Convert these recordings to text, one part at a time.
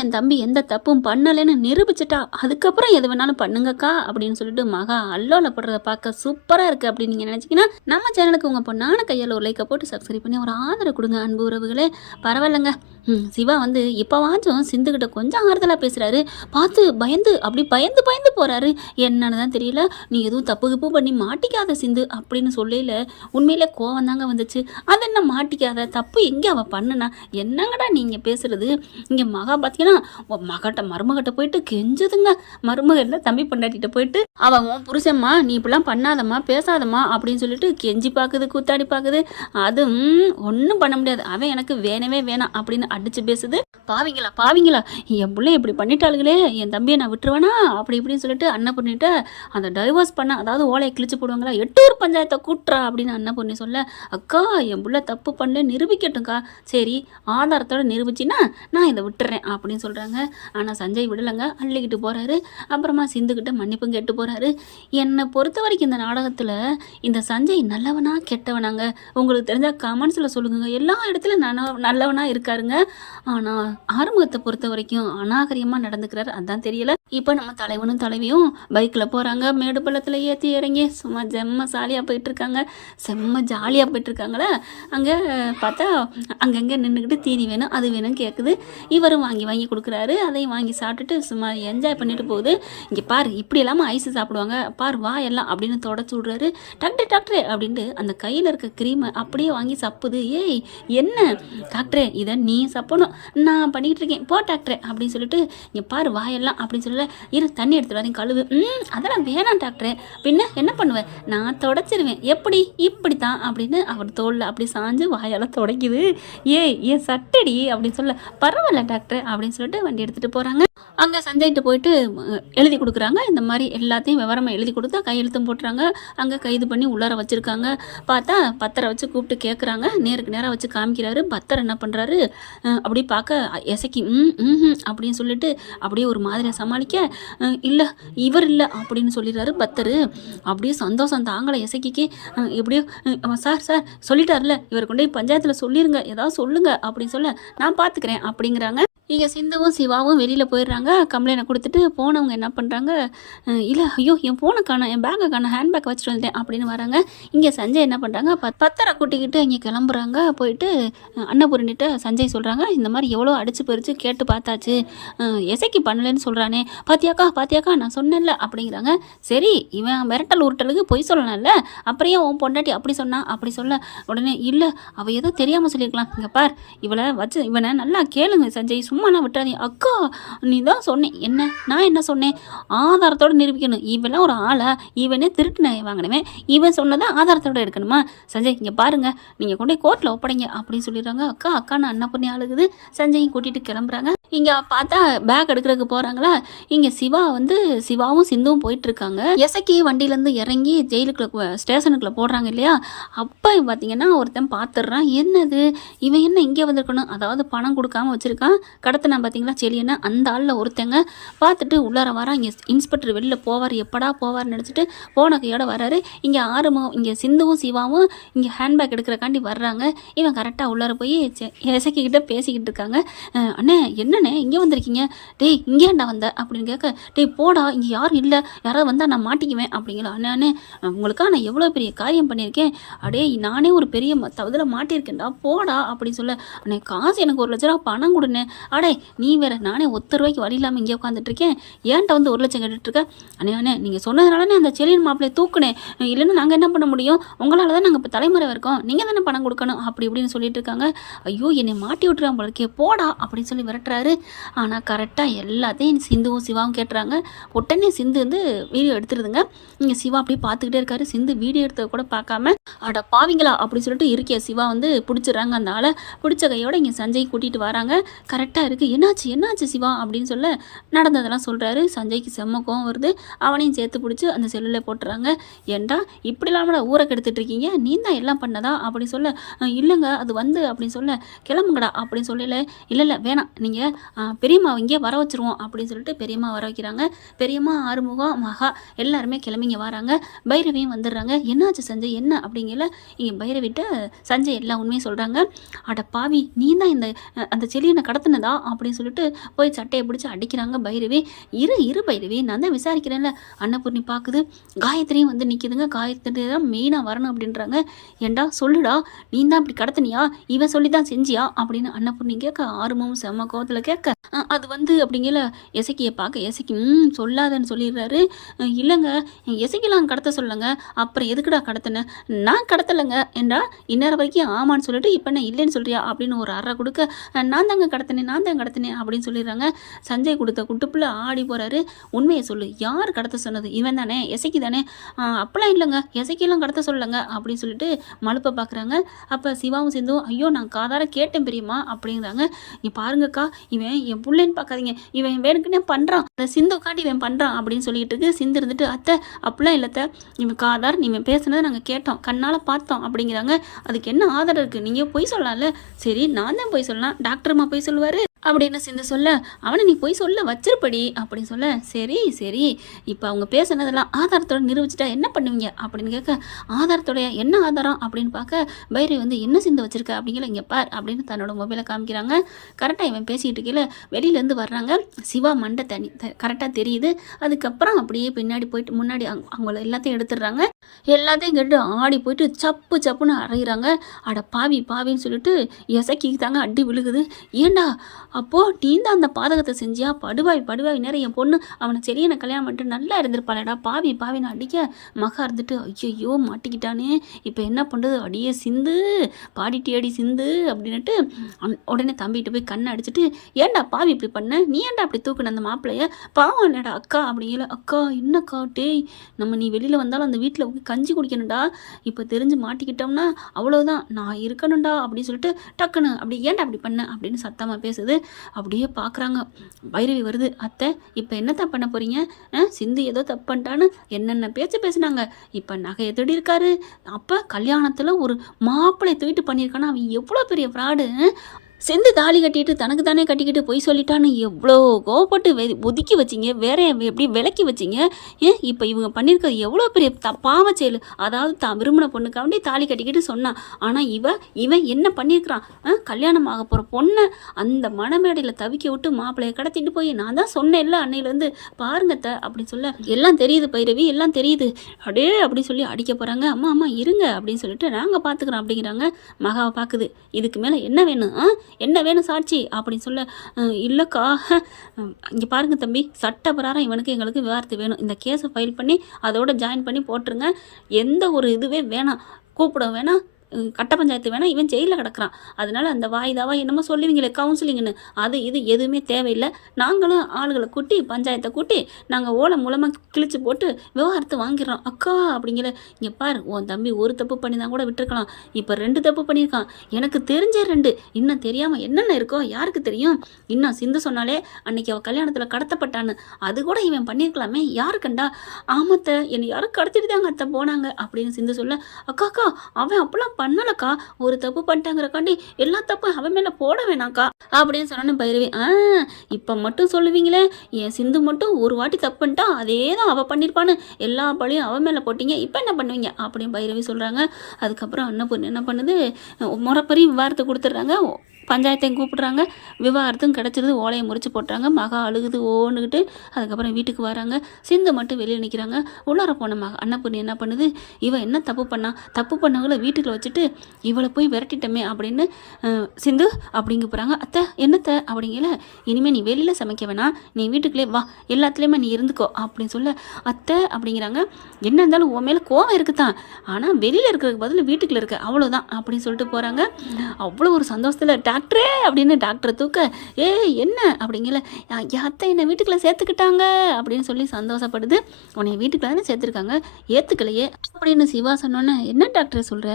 என் தம்பி எந்த தப்பும் பண்ணலைன்னு நிரூபிச்சிட்டா அதுக்கப்புறம் எது வேணாலும் பண்ணுங்கக்கா அப்படின்னு சொல்லிட்டு மகா அல்லோலப்படுறத பார்க்க சூப்பராக இருக்குது அப்படின்னு நீங்கள் நினச்சிங்கன்னா நம்ம சேனலுக்கு உங்கள் பொண்ணான கையால் ஒரு லைக்கை போட்டு சப்ஸ்கிரைப் பண்ணி ஒரு ஆதரவு கொடுங்க அன்பு உறவுகளே. பரவாயில்லைங்க. சிவா வந்து இப்போவாச்சும் சிந்துக்கிட்ட கொஞ்சம் ஆறுதலாக பேசுகிறாரு. பார்த்து பயந்து அப்படி பயந்து பயந்து போகிறாரு. என்னன்னு தான் தெரியல. நீ எதுவும் தப்பு கிப்பு பண்ணி மாட்டிக்காத சிந்து அப்படின்னு சொல்லல. உண்மையிலே கோவம் தாங்க வந்துச்சு. அது என்ன மாட்டிக்காத தப்பு எங்கே அவள் பண்ணுனா என்னங்கடா நீங்கள் பேசுகிறது. இங்கே மகா பார்த்தீங்கன்னா மருமகிட்ட போயிட்டு கெஞ்சுதுங்க. மருமகளில் தம்பி பொண்டாட்டிகிட்ட போயிட்டு அவன் புருஷம்மா நீ இப்படிலாம் பண்ணாதம்மா பேசாதம்மா அப்படின்னு சொல்லிட்டு கெஞ்சி பார்க்குது கூத்தாடி பார்க்குது. அது ஒன்றும் பண்ண முடியாது. அவன் எனக்கு வேணவே வேணாம் அப்படின்னு அடிச்சு பேசுது. பாவிங்களா என் பிள்ளை இப்படி பண்ணிட்டாளுங்களே என் தம்பியை நான் விட்டுருவேனா அப்படி இப்படின்னு சொல்லிட்டு அன்னபூர்ணிட்ட அந்த டைவர்ஸ் பண்ண அதாவது ஓலையை கிழிச்சு போடுவாங்களா எட்டூர் பஞ்சாயத்தை கூட்டுறா அப்படின்னு அன்னபூர்ணி சொல்ல, அக்கா என் பிள்ளை தப்பு பண்ணல நிரூபிக்கட்டும்க்கா. சரி ஆதாரத்தோட நிரூபிச்சின்னா நான் இதை விட்டுறேன் அப்படின்னு சொல்கிறாங்க. ஆனால் சஞ்சய் விடலைங்க. அள்ளிக்கிட்டு போகிறாரு. அப்புறமா சிந்துக்கிட்ட மன்னிப்பும் கேட்டு போகிறாரு. என்னை பொறுத்த வரைக்கும் இந்த நாடகத்தில் இந்த சஞ்சய் நல்லவனா கெட்டவனாங்க உங்களுக்கு தெரிஞ்சால் கமெண்ட்ஸில் சொல்லுங்க. எல்லா இடத்துலையும் நல்லவனாக இருக்காருங்க. ஆனால் ஆறுமுகத்தை பொறுத்த வரைக்கும் அநாகரியமாக நடந்துக்கிறாரு. அதான் தெரியல. இப்போ நம்ம தலைவனும் தலைவியும் பைக்கில் போகிறாங்க. மேடு பள்ளத்தில் ஏற்றி இறங்கி சும்மா ஜாலியாக போயிட்டுருக்காங்க. செம்ம ஜாலியாக போயிட்டுருக்காங்களே. அங்கே பார்த்தா அங்கங்கே நின்றுக்கிட்டு தீனி வேணும் அது வேணும்னு கேட்குது. இவரும் வாங்கி கொடுக்குறாரு. அதையும் வாங்கி சாப்பிட்டுட்டு சும்மா என்ஜாய் பண்ணிட்டு போகுது. இங்கே பாரு இப்படி இல்லாமல் ஐஸு சாப்பிடுவாங்க பார் வா எல்லாம் அப்படின்னு தொடச்சி விட்றாரு. டாக்டரே அப்படின்ட்டு அந்த கையில் இருக்க க்ரீமை அப்படியே வாங்கி சப்புது. ஏய் என்ன டாக்டரே இதை நீ சப்பணும் நான் பண்ணிக்கிட்டு இருக்கேன் போ டாக்டரே அப்படின்னு சொல்லிட்டு இங்கே பாரு வாயெல்லாம் அப்படின்னு சொல்லல. இரு தண்ணி எடுத்துட்டு வரேன் கழுவு. அதெல்லாம் வேணாம் டாக்டரே. பின்ன என்ன பண்ணுவேன் நான் தொடச்சிருவேன் எப்படி இப்படித்தான் அப்படின்னு அவர் தோளில் அப்படி சாஞ்சு வாயெல்லாம் துடைக்குது. ஏன் சட்டடி அப்படின்னு சொல்ல பரவாயில்ல டாக்டர் அப்படின்னு சொல்லிட்டு வண்டி எடுத்துகிட்டு போகிறாங்க. அங்கே சஞ்சய்கிட்ட போயிட்டு எழுதி கொடுக்குறாங்க. இந்த மாதிரி எல்லாத்தையும் விவரமாக எழுதி கொடுத்தா கையெழுத்தும் போட்டுறாங்க. அங்கே கைது பண்ணி உள்ளார வச்சுருக்காங்க. பார்த்தா பத்தரை வச்சு கூப்பிட்டு கேட்குறாங்க. நேருக்கு நேராக வச்சு காமிக்கிறாரு. பத்தர் என்ன பண்ணுறாரு அப்படி பார்க்க எசக்கி அப்படின்னு சொல்லிட்டு அப்படியே ஒரு மாதிரியாக சமாளிக்க இல்லை இவர் இல்லை அப்படின்னு சொல்லிடுறாரு பத்தர். அப்படியே சந்தோஷம் தாங்கலை எசக்கிக்கு. எப்படியோ சார் சொல்லிட்டார்ல இவர் கொண்டு போய் பஞ்சாயத்தில் சொல்லிடுங்க ஏதாவது சொல்லுங்க அப்படின்னு சொல்ல நான் பார்த்துக்கிறேன் அப்படிங்கிறாங்க. இங்கே சிந்துவும் சிவாவும் வெளியில் போயிடுறாங்க. கம்ப்ளைண்ட்டை கொடுத்துட்டு போனவங்க என்ன பண்ணுறாங்க, இல்லை ஐயோ என் ஃபோனை காணோம் என் பேக்கை காணோம் ஹேண்ட்பேக் வச்சுட்டு வந்துட்டேன் அப்படின்னு வராங்க. இங்கே சஞ்சய் என்ன பண்ணுறாங்க பத்தரை கூட்டிக்கிட்டு இங்கே கிளம்புறாங்க. போயிட்டு அன்னபூரணிட்ட சஞ்சய் சொல்கிறாங்க இந்த மாதிரி எவ்வளோ அடிச்சு பறித்து கேட்டு பார்த்தாச்சு எசைக்கு பண்ணலன்னு சொல்கிறானே பாத்தியாக்கா நான் சொன்னேன்ல அப்படிங்கிறாங்க. சரி இவன் மிரட்டல் உருட்டலுக்கு பொய் சொல்லலாம்ல அப்புறம் ஏன் உன் பொண்டாட்டி அப்படி சொன்னா அப்படி சொல்ல உடனே இல்லை அவள் ஏதோ தெரியாமல் சொல்லியிருக்கலாம். இங்கே பார் இவளை வச்சு இவனை நல்லா கேளுங்க சஞ்சய் சும்மாலாம் விட்டாதீங்க. அக்கா நீ தான் சொன்னேன் என்ன நான் என்ன சொன்னேன் ஆதாரத்தோடு நிரூபிக்கணும். இவெல்லாம் ஒரு ஆளா இவனே திருட்டு நகை வாங்கினவன் இவன் சொன்னதை ஆதாரத்தோடு எடுக்கணுமா. சஞ்சய் இங்கே பாருங்க நீங்கள் கொண்டு போய் கோர்ட்டில் ஒப்படைங்க அப்படின்னு சொல்லிடுறாங்க. அக்கான்னு அண்ணா பண்ணி அழுகுது. சஞ்சயும் கூட்டிகிட்டு கிளம்புறாங்க. இங்கே பார்த்தா பேக் எடுக்கிறதுக்கு போகிறாங்களா. இங்கே சிவாவும் சிந்துவும் போயிட்டுருக்காங்க. எசக்கி வண்டியிலேருந்து இறங்கி ஜெயிலுக்குள்ள ஸ்டேஷனுக்குள்ளே போடுறாங்க இல்லையா. அப்போ பார்த்தீங்கன்னா ஒருத்தன் பார்த்துடுறான். என்னது இவன் என்ன இங்கே வந்திருக்கணும் அதாவது பணம் கொடுக்காம வச்சுருக்கான் கடத்தினா பார்த்தீங்களா செலியனை அந்த ஆளில் ஒருத்தங்க பார்த்துட்டு உள்ளார வரான். இங்கே இன்ஸ்பெக்டர் வெளியில் போவார் எப்படா போவார்னு நினச்சிட்டு போன கையோட வராரு. இங்கே ஆறுமுகம் இங்கே சிந்துவும் சிவாவும் இங்கே ஹேண்ட்பேக் எடுக்கிறக்காண்டி வர்றாங்க. இவன் கரெக்டாக உள்ளார போய் எசக்கிக்கிட்ட பேசிக்கிட்டு இருக்காங்க. அண்ணே என்னண்ணே இங்கே வந்திருக்கீங்க டேய் இங்கேண்டா வந்த அப்படின்னு கேட்க டேய் போடா இங்கே யாரும் இல்லை யாராவது வந்தால் நான் மாட்டிக்குவேன் அப்படிங்களா. அண்ணே உங்களுக்காக நான் எவ்வளோ பெரிய காரியம் பண்ணியிருக்கேன் அடே நானே ஒரு பெரிய இதில் மாட்டியிருக்கேன்டா போடா அப்படின்னு சொல்ல அண்ணே காசு எனக்கு 1 லட்ச ரூபா பணம் கொடுண்ணே. அடே நீ வேற நானே 1 ரூபாய்க்கு வழி இல்லாமல் இங்கே உட்காந்துட்டு இருக்கேன் ஏன்ட்ட வந்து 1 லட்சம் கேட்டுட்ருக்க. அண்ணே நீங்கள் சொன்னதுனாலே அந்த செலியன் மாப்பிள்ளையை தூக்குனேன் இல்லைன்னா நாங்கள் என்ன பண்ண முடியும் உங்களால் தான் நாங்கள் இப்போ தலைமுறை இருக்கோம் நீங்கள் தானே பணம் கொடுக்கணும் அப்படி இப்படின்னு சொல்லிட்டு இருக்காங்க. ஐயோ என்னை மாட்டி விட்டுறான் போலக்கே போடா அப்படின்னு சொல்லி விரட்டுறாரு. ஆனால் கரெக்டாக எல்லாத்தையும் சிந்துவும் சிவாவும் கேட்டுறாங்க. உடனே சிந்து வந்து வீடியோ எடுத்துருதுங்க. இங்கே சிவா அப்படியே பார்த்துக்கிட்டே இருக்காரு. சிந்து வீடியோ எடுத்தது கூட பார்க்காம அட பாவிங்களா அப்படின்னு சொல்லிட்டு இருக்கிய சிவா வந்து பிடிச்சிடுறாங்க. அந்த ஆளை பிடிச்ச கையோட இங்கே சஞ்சய் கூட்டிகிட்டு வராங்க. கரெக்டாக இருக்குது என்னாச்சு சிவா அப்படின்னு சொல்ல நடந்ததெல்லாம் சொல்கிறாரு. சஞ்சய்க்கு செம்ம கோவம் வருது. அவனையும் சேர்த்து பிடிச்சி அந்த செல்லில் போட்டுறாங்க. ஏண்டா இப்படி இல்லாமல் ஊரை கெடுத்துட்டு இருக்கீங்க நீ தான் எல்லாம் பண்ணதா அப்படின்னு சொல்ல இல்லைங்க அது வந்து அப்படின்னு சொல்ல கிளம்புங்கடா அப்படின்னு சொல்லல இல்லை வேணாம் நீங்கள் பெரியம்மா இங்கே வர வச்சுருவோம் அப்படின்னு சொல்லிட்டு பெரியம்மா வர வைக்கிறாங்க. பெரியம்மா ஆறுமுகம் மகா எல்லாருமே கிளம்பிங்க வராங்க. பைரவியும் வந்துடுறாங்க. என்னாச்சு சஞ்சய் என்ன அப்படிங்கல இங்கே பைரவிட்ட சஞ்சய் எல்லா உண்மையும் சொல்கிறாங்க. அட பாவி நீ தான் அந்த செலியனை கடத்தினதா அப்படின்னு சொல்லிட்டு போய் சட்டையை பிடிச்சி அடிக்கிறாங்க பைரவி. இரு பைரவி, நான் தான் விசாரிக்கிறேன்ல. அன்னபூர்ணி பார்க்குது, காயத்ரியும் வந்து நிற்கிதுங்க. காயத்ரி தான் மெயினாக வரணும் அப்படின்றாங்க. ஏண்டா சொல்லுடா, நீ தான் அப்படி கடத்தினியா, இவன் சொல்லி தான் செஞ்சியா அப்படின்னு அன்னபூர்ணி கேட்க, ஆர்வமும் செம்ம கோவத்தில் கேட்க, அது வந்து அப்படிங்கல எசக்கியை பார்க்க எசக்கி சொல்லாதன்னு சொல்லிடுறாரு. இல்லைங்க, எசக்கிலாம் கடத்த சொல்லுங்க, அப்புறம் எதுக்குடா கடத்தினேன், நான் கடத்தலைங்க என்றா இந்நேரம் வரைக்கும் ஆமான்னு சொல்லிட்டு இப்போ என்ன இல்லைன்னு சொல்கிறியா அப்படின்னு ஒரு அறை கொடுக்க, நான் தாங்க கடத்தினேன் அப்படின்னு சொல்லிடுறாங்க. சஞ்சய் கொடுத்த குட்டுப்புல ஆடி போகிறாரு. உண்மையை சொல்லு, யார் கடத்த சொன்னது, இவன் தானே, எசக்கி தானே. அப்பெல்லாம் இல்லைங்க, எசக்கிலாம் கடத்த சொல்லலைங்க அப்படின்னு சொல்லிட்டு மழுப்பை பார்க்குறாங்க. அப்போ சிவாவும் சிந்தும், ஐயோ நான் காதார கேட்டேன் பெரியம்மா அப்படிங்கிறாங்க. நீ பாருங்கக்கா, இவன் என் புள்ளேன்னு பார்க்காதீங்க, இவன் வேணுக்குன்னே பண்ணுறான், அந்த சிந்து காட்டி இவன் பண்ணுறான் அப்படின்னு சொல்லிட்டு இருக்கு. சிந்து இருந்துட்டு, அத்தை அப்படிலாம் இல்லத்த, இவன் காதார் நீங்கள் பேசுனதை நாங்கள் கேட்டோம், கண்ணால் பார்த்தோம் அப்படிங்கிறாங்க. அதுக்கு என்ன ஆதாரம் இருக்குது, நீங்கள் பொய் சொல்லலாம்ல. சரி நான் தான் பொய் சொல்லலாம், டாக்டர்மா பொய் சொல்லுவார் அப்படின்னு சிந்து சொல்ல, அவனை நீ போய் சொல்ல வச்சிருப்படி அப்படின்னு சொல்ல, சரி இப்போ அவங்க பேசுனதெல்லாம் ஆதாரத்தோட நிரூபிச்சிட்டா என்ன பண்ணுவீங்க அப்படின்னு கேட்க, ஆதாரத்தோடைய என்ன ஆதாரம் அப்படின்னு பார்க்க, பைரவி வந்து என்ன சிந்து வச்சிருக்க அப்படிங்கிற, இங்கே பார் அப்படின்னு தன்னோட மொபைலை காமிக்கிறாங்க. கரெக்டாக இவன் பேசிகிட்டு இருக்கல வெளியிலேருந்து வர்றாங்க. சிவா மண்டை தனி கரெக்டாக தெரியுது. அதுக்கப்புறம் அப்படியே பின்னாடி போயிட்டு முன்னாடி அவங்கள எல்லாத்தையும் எடுத்துடுறாங்க. எல்லாத்தையும் கேட்டு ஆடி போயிட்டு சப்புன்னு அரைகிறாங்க. அட பாவின்னு சொல்லிட்டு எசக்கிக்கு தாங்க அடி விழுகுது. ஏண்டா அப்போது நீ தான் அந்த பாதகத்தை செஞ்சியா, படுவாய் நிறைய என் பொண்ணு அவனை சரியான கல்யாணம் பண்ணிட்டு நல்லா இருந்திருப்பாளடா, பாவின்னு அடிக்க, மகா இருந்துட்டு ஐயோ மாட்டிக்கிட்டானே, இப்போ என்ன பண்ணுறது, அடியே சிந்து பாடிட்டி சிந்து அப்படின்னுட்டு உடனே தம்பிகிட்ட போய் கண்ணை அடிச்சுட்டு, ஏன்டா பாவி இப்படி பண்ண, நீ ஏன்டா அப்படி தூக்குன அந்த மாப்பிள்ளைய, பாவம் இல்லடா அக்கா அப்படிங்கல. அக்கா என்னக்கா, டேய் நம்ம நீ வெளியில் வந்தாலும் அந்த வீட்டில் கஞ்சி குடிக்கணும்டா, இப்போ தெரிஞ்சு மாட்டிக்கிட்டோம்னா அவ்வளோதான், நான் இருக்கணும்டா அப்படின்னு சொல்லிட்டு டக்குன்னு அப்படி ஏன்டா அப்படி பண்ண அப்படின்னு சத்தமாக பேசுது. அப்படியே பார்க்குறாங்க. பைரவி வருது, அத்தை இப்போ என்னத்தான் பண்ண போகிறீங்க, சிந்து ஏதோ தப்பு பண்ணிட்டான்னு என்னென்ன பேச்சு பேசுனாங்க, இப்போ நகை எதிரி இருக்காரு, அப்போ கல்யாணத்தில் ஒரு மாப்பிள்ளை தூக்கிட்டு பண்ணியிருக்கானா, அவன் எவ்வளோ பெரிய ஃப்ராடு, சிந்து தாலி கட்டிட்டு தனக்கு தானே கட்டிக்கிட்டு பொய் சொல்லிட்டான்னு எவ்வளோ கோவப்பட்டு ஒதுக்கி வச்சிங்க, வேற எப்படி விலக்கி வச்சிங்க. இப்போ இவங்க பண்ணியிருக்கிறது எவ்வளோ பெரிய பாவ செயல். அதாவது தான் விரும்பின பொண்ணுக்காண்டி தாலி கட்டிக்கிட்டு சொன்னான். ஆனால் இவன் என்ன பண்ணியிருக்கிறான், கல்யாணம் ஆக போகிற பொண்ணை அந்த மணமேடையில் தவிக்க விட்டு மாப்பிள்ளையை கடத்திட்டு போய், நான் தான் சொன்னேன்ல அன்னையிலேருந்து பாருங்கத்த அப்படின்னு சொல்ல, எல்லாம் தெரியுது பைரவி எல்லாம் தெரியுது அப்படியே அப்படி சொல்லி அடிக்க போகிறாங்க. அம்மா இருங்க அப்படின்னு சொல்லிட்டு நாங்கள் பார்த்துக்குறோம் அப்படிங்கிறாங்க. மகாவை பார்க்குது, இதுக்கு மேலே என்ன வேணும் சாட்சி அப்படின்னு சொல்ல, இல்லைக்கா இங்கே பாருங்கள் தம்பி, சட்ட பிரகாரம் இவனுக்கு எங்களுக்கு விவாகரத்து வேணும், இந்த கேஸை ஃபைல் பண்ணி அதோட ஜாயின் பண்ணி போட்டுருங்க, எந்த ஒரு இதுவே வேணாம், கூப்பிட வேணாம், கட்ட பஞ்சாயத்து வேணால், இவன் ஜெயிலில் கிடக்கிறான், அதனால் அந்த வாய்தாவா என்னமோ சொல்லுவீங்களே கவுன்சிலிங்னு, அது இது எதுவுமே தேவையில்லை, நாங்களும் ஆளுகளை கூட்டி பஞ்சாயத்தை கூட்டி நாங்கள் ஓலை மூலமாக கிழிச்சு போட்டு விவகாரத்தை வாங்கிடுறோம் அக்கா அப்படிங்கிற. இங்கே பார், உன் தம்பி ஒரு தப்பு பண்ணி தான் கூட விட்டுருக்கலாம், இப்போ 2 தப்பு பண்ணியிருக்கான், எனக்கு தெரிஞ்ச 2, இன்னும் தெரியாமல் என்னென்ன இருக்கோ யாருக்கு தெரியும், இன்னும் சிந்து சொன்னாலே அன்னைக்கு அவள் கல்யாணத்தில் கடத்தப்பட்டான்னு, அது கூட இவன் பண்ணியிருக்கலாமே, யாரு கண்டா, ஆமத்தை என்னை யாரும் கடத்திட்டு தாங்க அத்தை போனாங்க அப்படின்னு சிந்து சொல்ல, அக்கா அவன் அப்பெல்லாம் பண்ணலக்கா, ஒரு தப்பு பண்ணிட்டாங்கிறக்காண்டி எல்லா தப்பும் அவன் மேலே போட வேணாக்கா அப்படின்னு சொன்னோன்னு பைரவி, இப்போ மட்டும் சொல்லுவீங்களே, என் சிந்து மட்டும் ஒரு வாட்டி தப்பு பண்ணிட்டா அதே தான் அவள் பண்ணியிருப்பான்னு எல்லா பழியும் அவன் மேலே போட்டிங்க, இப்போ என்ன பண்ணுவீங்க அப்படின்னு பைரவி சொல்கிறாங்க. அதுக்கப்புறம் அன்னபூர்ணி என்ன பண்ணுது, முறைப்படி விவாகரத்து கொடுத்துட்றாங்க, பஞ்சாயத்தையும் கூப்பிட்றாங்க, விவாகரத்தும் கிடச்சிருது, ஓலையை முறிச்சு போட்டுறாங்க. மகா அழுகுது ஓன்னுக்கிட்டு. அதுக்கப்புறம் வீட்டுக்கு வராங்க. சிந்து மட்டும் வெளியே நிற்கிறாங்க. உள்ளார போன அன்னபூர்ணி என்ன பண்ணுது, இவன் என்ன தப்பு பண்ணவங்கள வீட்டுக்குள்ள வச்சுட்டு இவளை போய் விரட்டிட்டமே அப்படின்னு சிந்து அப்படிங்க போகிறாங்க. அத்தை என்னத்தை அப்படிங்கல, இனிமேல் நீ வெளியில் சமைக்க வேணாம், நீ வீட்டுக்குள்ளே வா, எல்லாத்துலேயுமே நீ இருந்துக்கோ அப்படின்னு சொல்ல, அத்தை அப்படிங்கிறாங்க. என்ன இருந்தாலும் உன் மேலே கோவம் இருக்குதான், ஆனால் வெளியில் இருக்கிறதுக்கு பதில் வீட்டுக்குள்ளே இருக்க அவ்வளோதான் அப்படின்னு சொல்லிட்டு போகிறாங்க. அவ்வளோ ஒரு சந்தோஷத்தில் டாக்டரே அப்படின்னு டாக்டரை தூக்க, என்ன அப்படிங்கல, அத்தை என்னை வீட்டுக்குள்ளே சேர்த்துக்கிட்டாங்க அப்படின்னு சொல்லி சந்தோஷப்படுது. உன்னை வீட்டுக்குள்ள தானே சேர்த்துருக்காங்க, ஏற்றுக்கலையே அப்படின்னு சிவா சொன்னோன்னே, என்ன டாக்டரை சொல்கிற,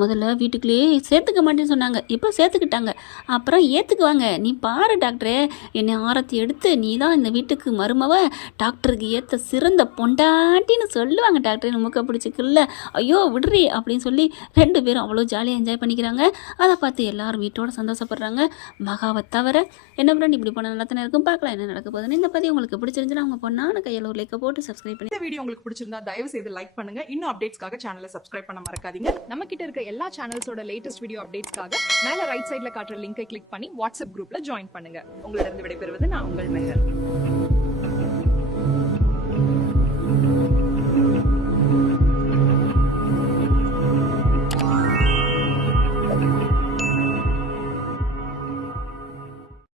முதல்ல வீட்டுக்குள்ளேயே சேர்த்துக்க மாட்டேன்னு சொன்னாங்க, இப்போ சேர்த்துக்கிட்டாங்க, அப்புறம் ஏற்றுக்குவாங்க, நீ பாரு டாக்டரே, என்னை ஆரத்தி எடுத்து நீ தான் இந்த வீட்டுக்கு மருமவ, டாக்டருக்கு ஏற்ற சிறந்த பொண்டாட்டின்னு சொல்லுவாங்க டாக்டர், முக்க பிடிச்சிக்கல, ஐயோ விடுறி அப்படின்னு சொல்லி 2 பேரும் அவ்வளோ ஜாலியாக என்ஜாய் பண்ணிக்கிறாங்க. அதை பார்த்து எல்லாரும் வீட்டோட சந்தோஷம் ஆசைப்படுறாங்க. மகாவை தவிர. என்ன ஃப்ரெண்ட் இப்படி பண்ண நல்லா தானே இருக்கும். பார்க்கலாம் என்ன நடக்க போகுதுன்னு. இந்த பதிவு உங்களுக்கு பிடிச்சிருந்துச்சுன்னா உங்கள் பொண்ணான கையில் ஒரு லைக்கை போட்டு சப்ஸ்கிரைப் பண்ணி. இந்த வீடியோ உங்களுக்கு பிடிச்சிருந்தா தயவு செய்து லைக் பண்ணுங்க. இன்னும் அப்டேட்ஸ்க்காக சேனலை சப்ஸ்கிரைப் பண்ண மறக்காதீங்க. நம்ம கிட்ட இருக்க எல்லா சேனல்ஸோட லேட்டஸ்ட் வீடியோ அப்டேட்ஸ்க்காக மேல ரைட் சைடுல காட்டுற லிங்கை கிளிக் பண்ணி வாட்ஸ்அப் குரூப்ல ஜாயின் பண்ணுங்க. உங்களிடம் விடைபெறுவது நான் உங்கள் மெஹர்.